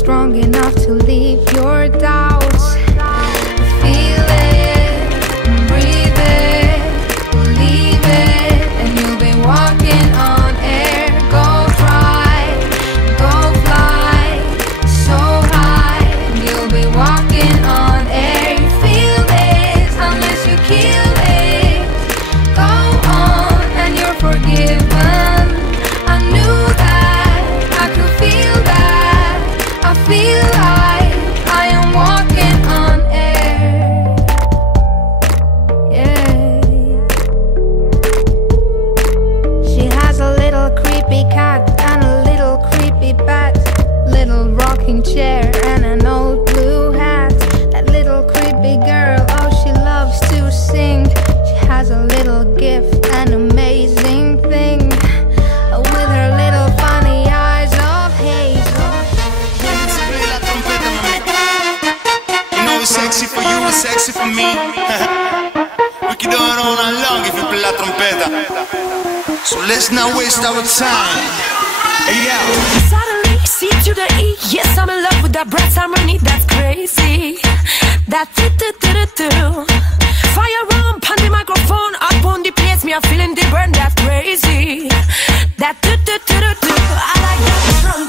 strong enough to leave your doubts. Feel it, breathe it, believe it, and you'll be walking on air. Go fly, so high, and you'll be walking on air. You feel this unless you kill it. Go on and you're forgiven. I knew that, I could feel that. I feel like I am walking on air. Yeah. She has a little creepy cat and a little creepy bat, little rocking chair and an old blue hat. That little creepy girl, oh, she loves to sing. She has a little gift, an amazing thing, with her little funny eyes of hazel. You know it's sexy for you, it's sexy for me. We can do it all night long if you play la trompeta. So let's not waste our time. Hey, yo. Suddenly, C to the E. Yes, I'm in love with that brass harmony. That's crazy. That do-do-do-do-do. Fire on the microphone, up on the place. Me, I'm feeling the burn. That's crazy. That do-do-do-do-do. I like that drum.